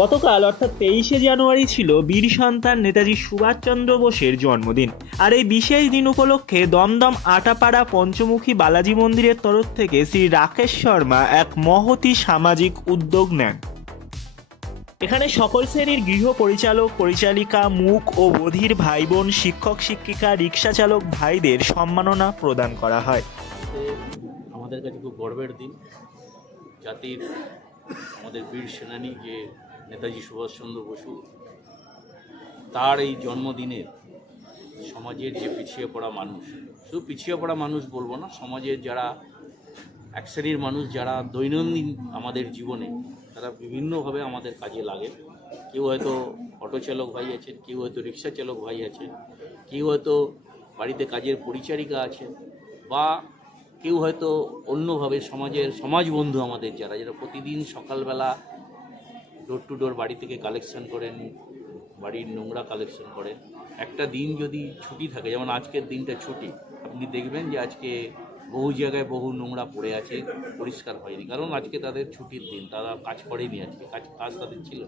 গতকাল অর্থাৎ তেইশে জানুয়ারি ছিল বীর সন্তান নেতাজি সুভাষচন্দ্র বোসের জন্মদিন। আর এই বিশেষ দিন উপলক্ষে দমদম আটাপাড়া পঞ্চমুখী বালাজি মন্দিরের তরফ থেকে শ্রী রাকেশ শর্মা এক মহতি সামাজিক উদ্যোগ নেন। এখানে সকল শ্রেণির গৃহ পরিচালক, পরিচালিকা, মুখ ও বধির ভাই বোন শিক্ষক, শিক্ষিকা, রিক্সা চালক ভাইদের সম্মাননা প্রদান করা হয়। আমাদের কাছে খুব গর্বের দিন। জাতির, আমাদের বীর সেনানী যে নেতাজি সুভাষচন্দ্র বসু তার এই জন্মদিনের সমাজের যে পিছিয়ে পড়া মানুষ, শুধু পিছিয়ে পড়া মানুষ বলব না, সমাজের যারা এক শ্রেণির মানুষ, যারা দৈনন্দিন আমাদের জীবনে, তারা বিভিন্নভাবে আমাদের কাজে লাগে। কেউ হয়তো অটো চালক ভাই আছেন, কেউ হয়তো রিক্সা চালক ভাই আছেন, কেউ হয়তো বাড়িতে কাজের পরিচারিকা আছেন, বা কেউ হয়তো অন্যভাবে সমাজের সমাজ বন্ধু আমাদের যারা যারা প্রতিদিন সকালবেলা ডোর টু ডোর বাড়ি থেকে কালেকশন করেন, বাড়ির নোংরা কালেকশন করেন। একটা দিন যদি ছুটি থাকে, যেমন আজকের দিনটা ছুটি, আপনি দেখবেন যে আজকে বহু জায়গায় বহু নোংরা পড়ে আছে, পরিষ্কার হয়নি। কারণ আজকে তাদের ছুটির দিন, তারা কাজ করেনি আজকে, কাজ কাজ তাদের ছিল।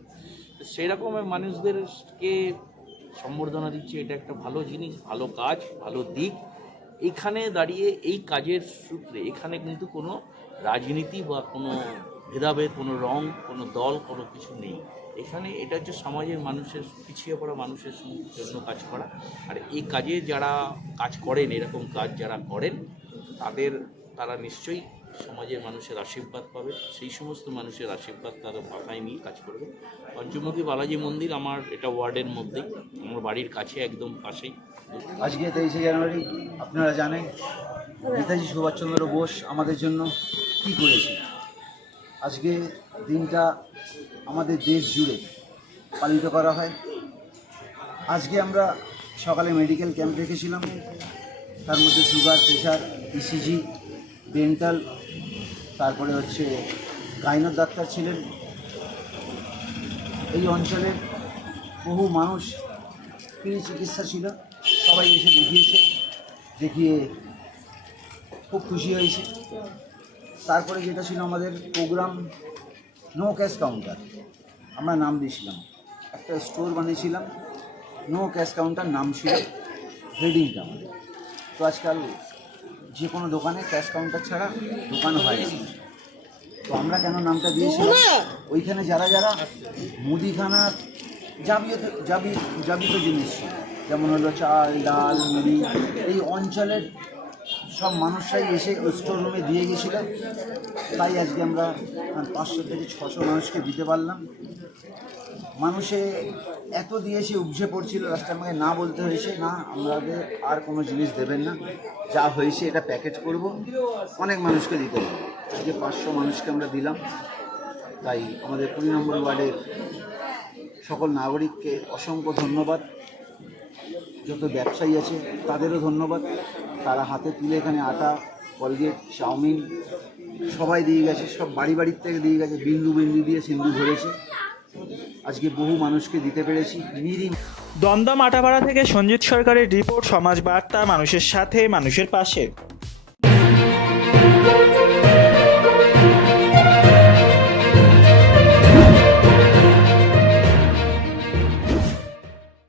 তো সেই রকমের মানুষদেরকে সম্বর্ধনা দিচ্ছে, এটা একটা ভালো জিনিস, ভালো কাজ, ভালো দিক। এখানে দাঁড়িয়ে এই কাজের সূত্রে, এখানে কিন্তু কোনো রাজনীতি বা কোনো ভেদাভেদ, কোনো রং, কোনো দল, কোনো কিছু নেই। এখানে এটা হচ্ছে সমাজের মানুষের, পিছিয়ে পড়া মানুষের জন্য কাজ করা। আর এই কাজে যারা কাজ করেন, এরকম কাজ যারা করেন, তাদের, তারা নিশ্চয়ই সমাজের মানুষের আশীর্বাদ পাবে, সেই সমস্ত মানুষের আশীর্বাদ তারা মাথায় নিয়ে কাজ করবে। পঞ্চমুখী বালাজি মন্দির আমার, এটা ওয়ার্ডের মধ্যেই আমার বাড়ির কাছে একদম পাশেই। আজকে তেইশে জানুয়ারি, আপনারা জানেন, নেতাজি সুভাষচন্দ্র বোস আমাদের জন্য কি করেছে? আজকে দিনটা আমাদের দেশ জুড়ে পালিত করা হয়। আজকে আমরা সকালে মেডিকেল ক্যাম্প রেখেছিলাম তার মধ্যে সুগার, প্রেশার ইসিজি ডেন্টাল তারপরে হচ্ছে গাইনোর ডাক্তার ছিলেন। এই অঞ্চলের বহু মানুষ ফ্রি চিকিৎসা ছিল, সবাই এসে দেখিয়েছে, দেখিয়ে খুব খুশি হয়েছে। তারপরে যেটা ছিল আমাদের প্রোগ্রাম নো ক্যাশ কাউন্টার আমরা নাম দিয়েছিলাম। একটা স্টোর বানিয়েছিলাম নো ক্যাশ কাউন্টার নাম ছিল হেডিং টাউন তো আজকাল যে কোনো দোকানে ক্যাশ কাউন্টার ছাড়া দোকান হয় না। তো আমরা কেন নামটা দিয়েছিলাম? ওইখানে যারা যারা মুদিখানার যাবতীয় যাবি যাবিত জিনিস যেমন হলো চাল ডাল মুড়ি এই অঞ্চলের সব মানুষরাই এসে ওই স্টোর রুমে দিয়ে গেছিল। তাই আজকে আমরা পাঁচশো থেকে ছশো মানুষকে দিতে পারলাম। মানুষে এত দিয়েছে উপঝে পড়ছিল লাস্টে আমাকে না বলতে হয়েছে, না আমাদের আর কোনো জিনিস দেবেন না। যা হয়েছে এটা প্যাকেজ করব। অনেক মানুষকে দিতে হবে। আজকে পাঁচশো মানুষকে আমরা দিলাম। তাই আমাদের কুড়ি নম্বর ওয়ার্ডের সকল নাগরিককে অসংখ্য ধন্যবাদ। যত ব্যবসায়ী আছে, তাদেরও ধন্যবাদ। তারা হাতে তুলে এখানে আটা, কলগেট, চাউমিন সবাই দিয়ে গেছে, সব বাড়ি বাড়ির থেকে দিয়ে গেছে। বিন্দু বিন্দু দিয়ে সিন্দু ধরেছে। আজকে বহু মানুষকে দিতে পেরেছি, নিরিম। দমদম আটাপাড়া থেকে সঞ্জিত সরকারের রিপোর্ট সমাজ বার্তা মানুষের সাথে, মানুষের পাশে।